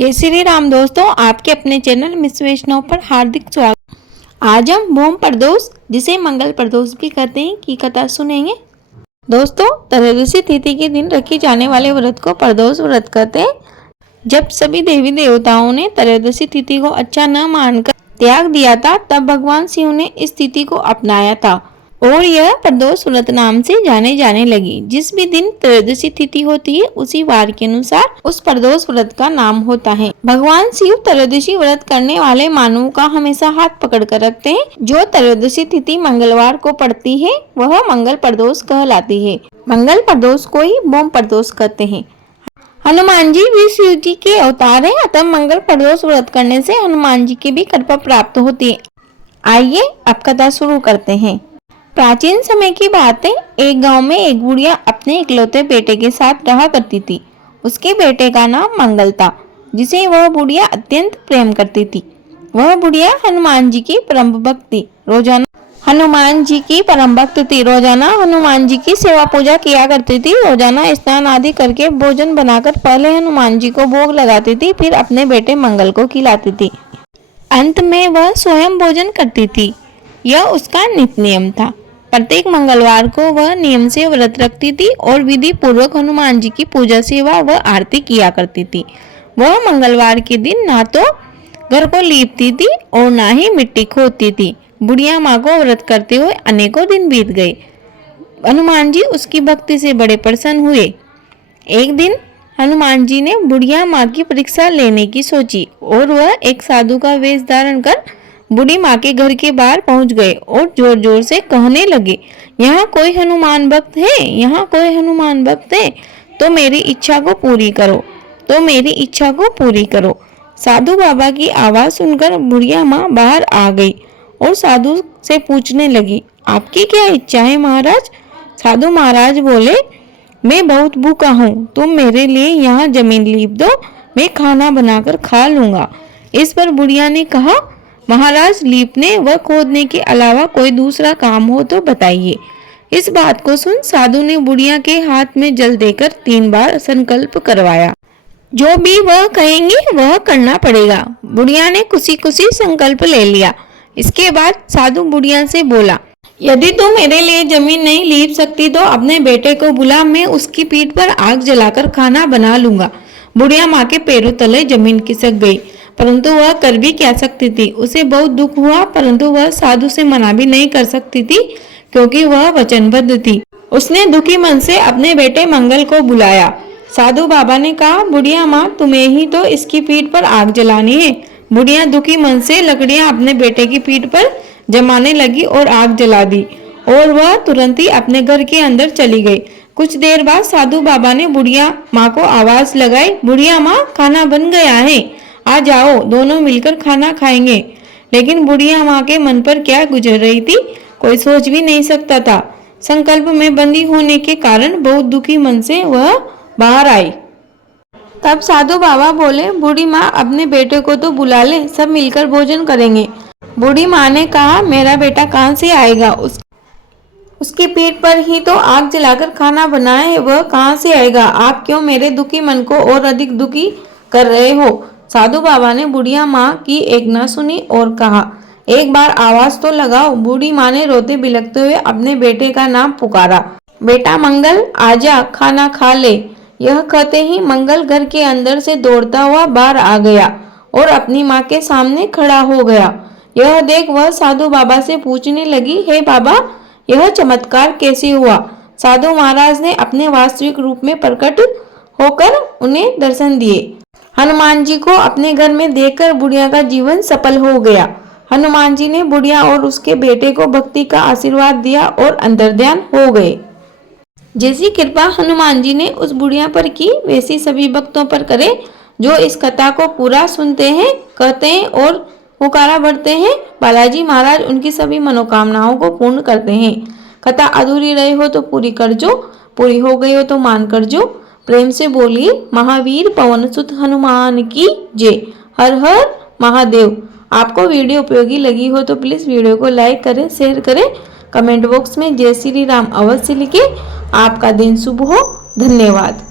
जय श्री राम दोस्तों, आपके अपने चैनल मिस वैष्णव पर हार्दिक स्वागत। आज हम भूम प्रदोष जिसे मंगल प्रदोष भी कहते हैं की कथा सुनेंगे। दोस्तों, त्रयोदशी तिथि के दिन रखे जाने वाले व्रत को प्रदोष व्रत कहते हैं। जब सभी देवी देवताओं ने त्रयोदशी तिथि को अच्छा न मानकर त्याग दिया था, तब भगवान शिव ने इस तिथि को अपनाया था और यह प्रदोष व्रत नाम से जाने जाने लगी। जिस भी दिन त्रयोदशी तिथि होती है, उसी वार के अनुसार उस प्रदोष व्रत का नाम होता है। भगवान शिव त्रयोदशी व्रत करने वाले मानवों का हमेशा हाथ पकड़ कर रखते हैं। जो त्रयोदशी तिथि मंगलवार को पड़ती है, वह मंगल प्रदोष कहलाती है। मंगल प्रदोष को ही भूम प्रदोष कहते हैं। हनुमान जी भी शिव जी के अवतार हैं, अतः मंगल प्रदोष व्रत करने से हनुमान जी की भी कृपा प्राप्त होती है। आइए अब कथा शुरू करते हैं। प्राचीन समय की बात है। एक गांव में एक बुढ़िया अपने इकलौते बेटे के साथ रहा करती थी। उसके बेटे का नाम मंगल था, जिसे वह बुढ़िया अत्यंत प्रेम करती थी। वह बुढ़िया हनुमान जी की परम भक्त थी। रोजाना हनुमान जी की सेवा पूजा किया करती थी। रोजाना स्नान आदि करके भोजन बनाकर पहले हनुमान जी को भोग लगाती थी, फिर अपने बेटे मंगल को खिलाती थी। अंत में वह स्वयं भोजन करती थी। यह उसका नित्य नियम था। प्रत्येक मंगलवार को वह नियम से व्रत रखती थी और विधि पूर्वक हनुमान जी की पूजा सेवा व आरती किया करती थी। वह मंगलवार के दिन ना तो घर को लीपती थी और ना ही मिट्टी खोदती थी। बुढ़िया माँ को व्रत करते हुए अनेकों दिन बीत गए। हनुमान जी उसकी भक्ति से बड़े प्रसन्न हुए। एक दिन हनुमान जी ने बुढ़िया माँ की परीक्षा लेने की सोची और वह एक साधु का वेश धारण कर बूढ़ी माँ के घर के बाहर पहुंच गए और जोर जोर से कहने लगे, यहाँ कोई हनुमान भक्त है, यहाँ कोई हनुमान भक्त है, तो मेरी इच्छा को पूरी करो। साधु बाबा की आवाज सुनकर बुढ़िया माँ बाहर आ गई और साधु से पूछने लगी, आपकी क्या इच्छा है महाराज? साधु महाराज बोले, मैं बहुत भूखा हूँ, तुम मेरे लिए यहाँ जमीन लीप दो, मैं खाना बनाकर खा लूंगा। इस पर बुढ़िया ने कहा, महाराज, लीपने व खोदने के अलावा कोई दूसरा काम हो तो बताइए। इस बात को सुन साधु ने बुढ़िया के हाथ में जल देकर 3 बार संकल्प करवाया। जो भी वह कहेंगे वह करना पड़ेगा। बुढ़िया ने खुशी खुशी संकल्प ले लिया। इसके बाद साधु बुढ़िया से बोला, यदि तू मेरे लिए जमीन नहीं लीप सकती तो अपने बेटे को बुला, मैं उसकी पीठ पर आग जलाकर खाना बना लूंगा। बुढ़िया माँ के पैरों तले जमीन खिसक गई, परंतु वह कर भी क्या सकती थी। उसे बहुत दुख हुआ, परंतु वह साधु से मना भी नहीं कर सकती थी क्योंकि वह वचनबद्ध थी। उसने दुखी मन से अपने बेटे मंगल को बुलाया। साधु बाबा ने कहा, बुढ़िया माँ, तुम्हें ही तो इसकी पीठ पर आग जलानी है। बुढ़िया दुखी मन से लकड़ियां अपने बेटे की पीठ पर जमाने लगी और आग जला दी और वह तुरंत ही अपने घर के अंदर चली गई। कुछ देर बाद साधु बाबा ने बुढ़िया माँ को आवाज लगाई, बुढ़िया माँ, खाना बन गया है, आ जाओ, दोनों मिलकर खाना खाएंगे। लेकिन बुढ़िया माँ के मन पर क्या गुजर रही थी, कोई सोच भी नहीं सकता था। संकल्प में बंदी होने के कारण बहुत दुखी मन से वह बाहर आई। तब साधु बाबा बोले, बूढ़ी माँ, अपने बेटे को तो बुला ले, सब मिलकर भोजन करेंगे। बूढ़ी माँ ने कहा, मेरा बेटा कहाँ से आएगा? उसकी पीठ पर ही तो आग जलाकर खाना बनाए है, वह कहाँ से आएगा? आप क्यों मेरे दुखी मन को और अधिक दुखी कर रहे हो? साधु बाबा ने बुढ़िया माँ की एक न सुनी और कहा, एक बार आवाज तो लगाओ। बूढ़ी माँ ने रोते बिलखते हुए अपने बेटे का नाम पुकारा, बेटा मंगल, आजा, खाना खा ले। यह कहते ही मंगल घर के अंदर से दौड़ता हुआ बाहर आ गया और अपनी माँ के सामने खड़ा हो गया। यह देख वह साधु बाबा से पूछने लगी, हे बाबा, यह चमत्कार कैसे हुआ? साधु महाराज ने अपने वास्तविक रूप में प्रकट होकर उन्हें दर्शन दिए। हनुमान जी को अपने घर में देखकर बुढ़िया का जीवन सफल हो गया। हनुमान जी ने बुढ़िया और उसके बेटे को भक्ति का आशीर्वाद दिया और अंतर्ध्यान हो गए। जैसी कृपा हनुमान जी ने उस बुढ़िया पर की, वैसी सभी भक्तों पर करे जो इस कथा को पूरा सुनते हैं, कहते हैं और पुकारा बढ़ते हैं। बालाजी महाराज उनकी सभी मनोकामनाओं को पूर्ण करते हैं। कथा अधूरी रही हो तो पूरी कर जो, पूरी हो गई हो तो मान कर जो। प्रेम से बोलिए, महावीर पवन सुत हनुमान की जय। हर हर महादेव। आपको वीडियो उपयोगी लगी हो तो प्लीज वीडियो को लाइक करें, शेयर करें, कमेंट बॉक्स में जय श्री राम अवश्य लिखें। आपका दिन शुभ हो। धन्यवाद।